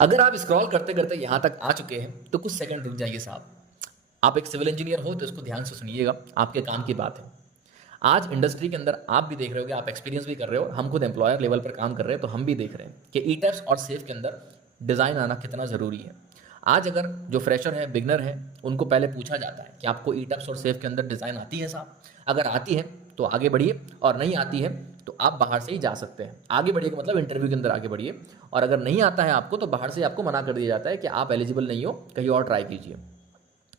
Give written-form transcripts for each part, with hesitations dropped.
अगर आप स्क्रॉल करते करते यहाँ तक आ चुके हैं तो कुछ सेकंड रुक जाइए साहब। आप एक सिविल इंजीनियर हो तो इसको ध्यान से सुनिएगा, आपके काम की बात है। आज इंडस्ट्री के अंदर आप भी देख रहे होगे, आप एक्सपीरियंस भी कर रहे हो, हम खुद एम्प्लॉयर लेवल पर काम कर रहे हैं तो हम भी देख रहे हैं कि ई टैप्स और सेफ के अंदर डिज़ाइन आना कितना ज़रूरी है। आज अगर जो फ्रेशर है, बिगनर है, उनको पहले पूछा जाता है कि आपको ई टैप्स और सेफ के अंदर डिज़ाइन आती है साहब? अगर आती है तो आगे बढ़िए, और नहीं आती है तो आप बाहर से ही जा सकते हैं। आगे बढ़िए का मतलब इंटरव्यू के अंदर आगे बढ़िए, और अगर नहीं आता है आपको तो बाहर से आपको मना कर दिया जाता है कि आप एलिजिबल नहीं हो, कहीं और ट्राई कीजिए।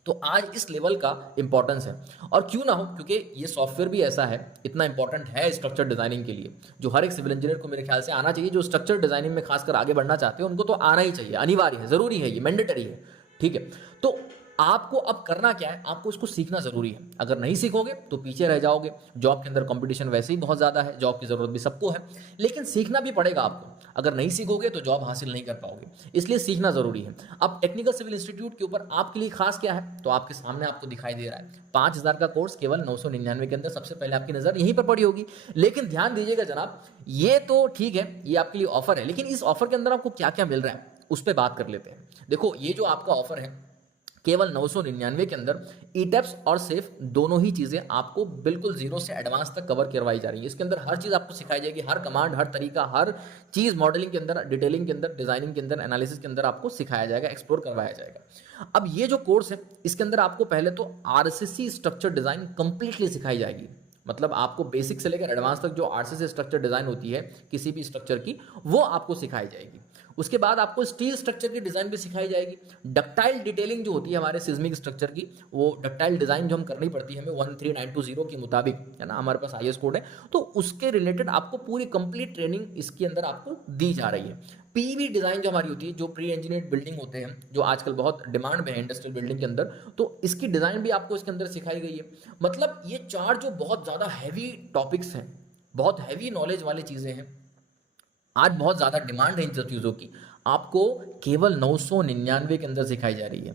तो आज इस लेवल का इंपॉर्टेंस है, और क्यों ना हो, क्योंकि ये सॉफ्टवेयर भी ऐसा है, इतना इंपॉर्टेंट है स्ट्रक्चर डिजाइनिंग के लिए, जो हर एक सिविल इंजीनियर को मेरे ख्याल से आना चाहिए। जो स्ट्रक्चर डिजाइनिंग में खासकर आगे बढ़ना चाहते हैं उनको तो आना ही चाहिए, अनिवार्य है, जरूरी है, ये मैंडेटरी है। ठीक है, तो आपको अब करना क्या है, आपको इसको सीखना जरूरी है। अगर नहीं सीखोगे तो पीछे रह जाओगे। जॉब के अंदर कंपटीशन वैसे ही बहुत ज़्यादा है, जॉब की ज़रूरत भी सबको है, लेकिन सीखना भी पड़ेगा आपको। अगर नहीं सीखोगे तो जॉब हासिल नहीं कर पाओगे, इसलिए सीखना ज़रूरी है। अब टेक्निकल सिविल इंस्टीट्यूट के ऊपर आपके लिए खास क्या है, तो आपके सामने आपको दिखाई दे रहा है 5,000 का कोर्स केवल 999 के अंदर। सबसे पहले आपकी नज़र यहीं पर पड़ी होगी। लेकिन ध्यान दीजिएगा जनाब, ये तो ठीक है, ये आपके लिए ऑफर है, लेकिन इस ऑफर के अंदर आपको क्या क्या मिल रहा है उस पर बात कर लेते हैं। देखो, ये जो आपका ऑफर है केवल 999 के अंदर, ई टैप्स और सेफ दोनों ही चीज़ें आपको बिल्कुल जीरो से एडवांस तक कवर करवाई जा रही है। इसके अंदर हर चीज़ आपको सिखाई जाएगी, हर कमांड, हर तरीका, हर चीज़ मॉडलिंग के अंदर, डिटेलिंग के अंदर, डिजाइनिंग के अंदर, एनालिसिस के अंदर आपको सिखाया जाएगा, एक्सप्लोर करवाया जाएगा। अब ये जो कोर्स है, इसके अंदर आपको पहले तो आरसीसी स्ट्रक्चर डिजाइन कंप्लीटली सिखाई जाएगी। मतलब आपको बेसिक से लेकर एडवांस तक जो आरसीसी स्ट्रक्चर डिजाइन होती है किसी भी स्ट्रक्चर की, वो आपको सिखाई जाएगी। उसके बाद आपको स्टील स्ट्रक्चर की डिजाइन भी सिखाई जाएगी। डक्टाइल डिटेलिंग जो होती है हमारे सिस्मिक स्ट्रक्चर की, वो डक्टाइल डिजाइन जो हम करनी पड़ती है हमें 13920 के मुताबिक, है ना, हमारे पास आईएस कोड है, तो उसके रिलेटेड आपको पूरी कंप्लीट ट्रेनिंग इसके अंदर आपको दी जा रही है। पीवी डिजाइन जो हमारी होती है, जो प्री इंजीनियर्ड बिल्डिंग होते हैं, जो आजकल बहुत डिमांड में है इंडस्ट्रियल बिल्डिंग के अंदर, तो इसकी डिजाइन भी आपको इसके अंदर सिखाई गई है। मतलब ये चार जो बहुत ज्यादा हैवी टॉपिक्स हैं, बहुत हैवी नॉलेज वाली चीजें हैं, आज बहुत ज़्यादा डिमांड है इन सब चीज़ों की, आपको केवल 999 के अंदर सिखाई जा रही है।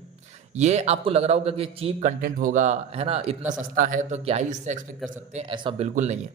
ये आपको लग रहा होगा कि चीप कंटेंट होगा, है ना, इतना सस्ता है तो क्या ही इससे एक्सपेक्ट कर सकते हैं, ऐसा बिल्कुल नहीं है।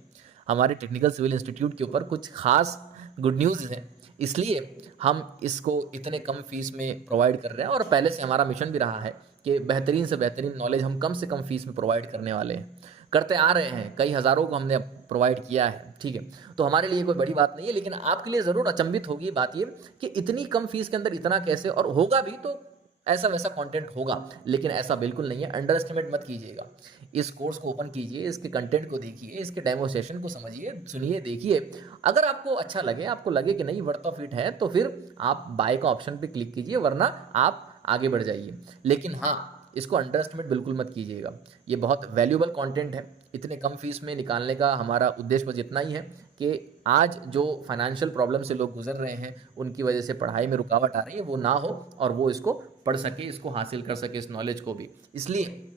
हमारे टेक्निकल सिविल इंस्टीट्यूट के ऊपर कुछ खास गुड न्यूज़ है, इसलिए हम इसको इतने कम फीस में प्रोवाइड कर रहे हैं, और पहले से हमारा मिशन भी रहा है कि बेहतरीन से बेहतरीन नॉलेज हम कम से कम फीस में प्रोवाइड करने वाले हैं, करते आ रहे हैं, कई हज़ारों को हमने प्रोवाइड किया है। ठीक है, तो हमारे लिए कोई बड़ी बात नहीं है, लेकिन आपके लिए ज़रूर अचंभित होगी बात ये कि इतनी कम फीस के अंदर इतना कैसे, और होगा भी तो ऐसा वैसा कंटेंट होगा, लेकिन ऐसा बिल्कुल नहीं है। अंडर एस्टिमेट मत कीजिएगा। इस कोर्स को ओपन कीजिए, इसके कंटेंट को देखिए, इसके डेमोस्ट्रेशन को समझिए, सुनिए, देखिए। अगर आपको अच्छा लगे, आपको लगे कि नहीं वर्थ ऑफ इट है, तो फिर आप बाय का ऑप्शन पे क्लिक कीजिए, वरना आप आगे बढ़ जाइए। लेकिन हाँ, इसको अंडर एस्टिमेट बिल्कुल मत कीजिएगा। ये बहुत वैल्यूबल कंटेंट है। इतने कम फीस में निकालने का हमारा उद्देश्य बस इतना ही है कि आज जो फाइनेंशियल प्रॉब्लम से लोग गुजर रहे हैं, उनकी वजह से पढ़ाई में रुकावट आ रही है, वो ना हो, और वो इसको पढ़ सके, इसको हासिल कर सके, इस नॉलेज को भी। इसलिए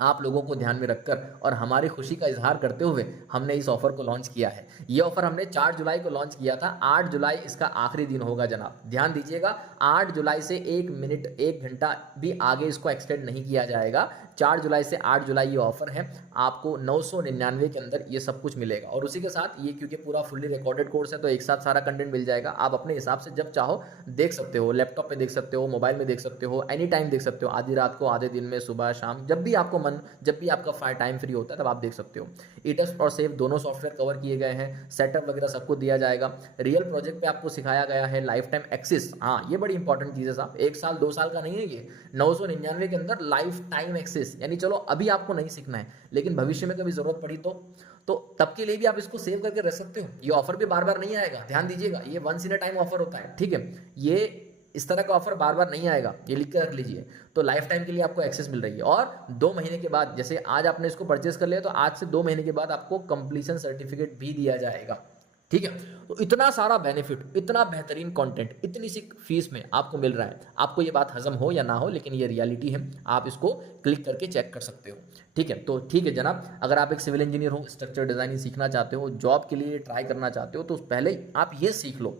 आप लोगों को ध्यान में रखकर और हमारी खुशी का इजहार करते हुए हमने इस ऑफर को लॉन्च किया है। ये ऑफर हमने 4 जुलाई को लॉन्च किया था। 8 जुलाई इसका आखिरी दिन होगा जनाब, ध्यान दीजिएगा। 8 जुलाई से 1 मिनट 1 घंटा भी आगे इसको एक्सटेंड नहीं किया जाएगा। 4 जुलाई से 8 जुलाई ये ऑफर है। आपको 999 के अंदर ये सब कुछ मिलेगा, और उसी के साथ ये, क्योंकि पूरा फुल्ली रिकॉर्डेड कोर्स है, तो एक साथ सारा कंटेंट मिल जाएगा। आप अपने हिसाब से जब चाहो देख सकते हो, लैपटॉप पे देख सकते हो, मोबाइल में देख सकते हो, एनी टाइम देख सकते हो, आधी रात को, आधे दिन में, सुबह शाम, जब भी आपको मन, जब भी आपका टाइम फ्री होता है तब आप देख सकते हो। ई टेस्ट और सेफ दोनों सॉफ्टवेयर कवर किए गए हैं, सेटअप वगैरह सबको दिया जाएगा। रियल प्रोजेक्ट पे आपको सिखाया गया है, लाइफ टाइम एक्सेस। हाँ, ये बड़ी इंपॉर्टेंट चीज़ है साहब, 1 साल 2 साल का नहीं है ये, 999 के अंदर लाइफ टाइम एक्सेस। यानी चलो अभी आपको नहीं सीखना है, लेकिन भविष्य में कभी जरूरत पड़ी तो तब के लिए भी आप इसको सेव करके रख सकते हो। ये ऑफर भी बार बार नहीं आएगा, ध्यान दीजिएगा, ये once in a time offer होता है। ठीक है, ये इस तरह का ऑफर बार बार नहीं आएगा, ये लिख के रख लीजिए। तो लाइफ टाइम के लिए आपको एक्सेस मिल रही है, और 2 महीने के बाद, जैसे आज आपने इसको परचेस कर लिया, तो आज से 2 महीने के बाद आपको कंप्लीशन सर्टिफिकेट भी दिया जाएगा। ठीक है, तो इतना सारा बेनिफिट, इतना बेहतरीन कंटेंट, इतनी सी फीस में आपको मिल रहा है। आपको ये बात हजम हो या ना हो, लेकिन ये रियलिटी है, आप इसको क्लिक करके चेक कर सकते हो। ठीक है, तो ठीक है जनाब, अगर आप एक सिविल इंजीनियर हो, स्ट्रक्चर डिजाइनिंग सीखना चाहते हो, जॉब के लिए ट्राई करना चाहते हो, तो पहले आप ये सीख लो।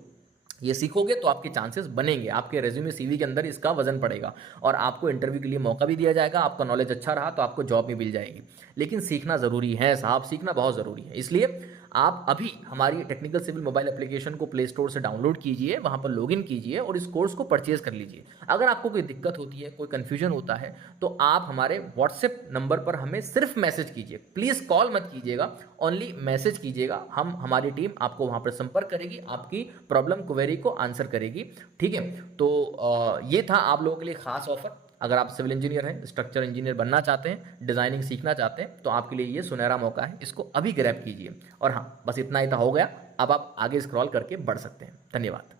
ये सीखोगे तो आपके चांसेस बनेंगे, आपके रेज्यूमे सीवी के अंदर इसका वजन पड़ेगा, और आपको इंटरव्यू के लिए मौका भी दिया जाएगा। आपका नॉलेज अच्छा रहा तो आपको जॉब भी मिल जाएगी। लेकिन सीखना ज़रूरी है साहब, सीखना बहुत ज़रूरी है। इसलिए आप अभी हमारी टेक्निकल सिविल मोबाइल एप्लीकेशन को प्ले स्टोर से डाउनलोड कीजिए, वहाँ पर लॉगिन कीजिए और इस कोर्स को परचेज कर लीजिए। अगर आपको कोई दिक्कत होती है, कोई कन्फ्यूजन होता है, तो आप हमारे व्हाट्सएप नंबर पर हमें सिर्फ मैसेज कीजिए। प्लीज़ कॉल मत कीजिएगा, ओनली मैसेज कीजिएगा। हमारी टीम आपको वहाँ पर संपर्क करेगी, आपकी प्रॉब्लम क्वेरी को आंसर करेगी। ठीक है, तो ये था आप लोगों के लिए खास ऑफर। अगर आप सिविल इंजीनियर हैं, स्ट्रक्चर इंजीनियर बनना चाहते हैं, डिज़ाइनिंग सीखना चाहते हैं, तो आपके लिए ये सुनहरा मौका है, इसको अभी ग्रैब कीजिए। और हाँ, बस इतना ही था, हो गया। अब आप आगे स्क्रॉल करके बढ़ सकते हैं। धन्यवाद।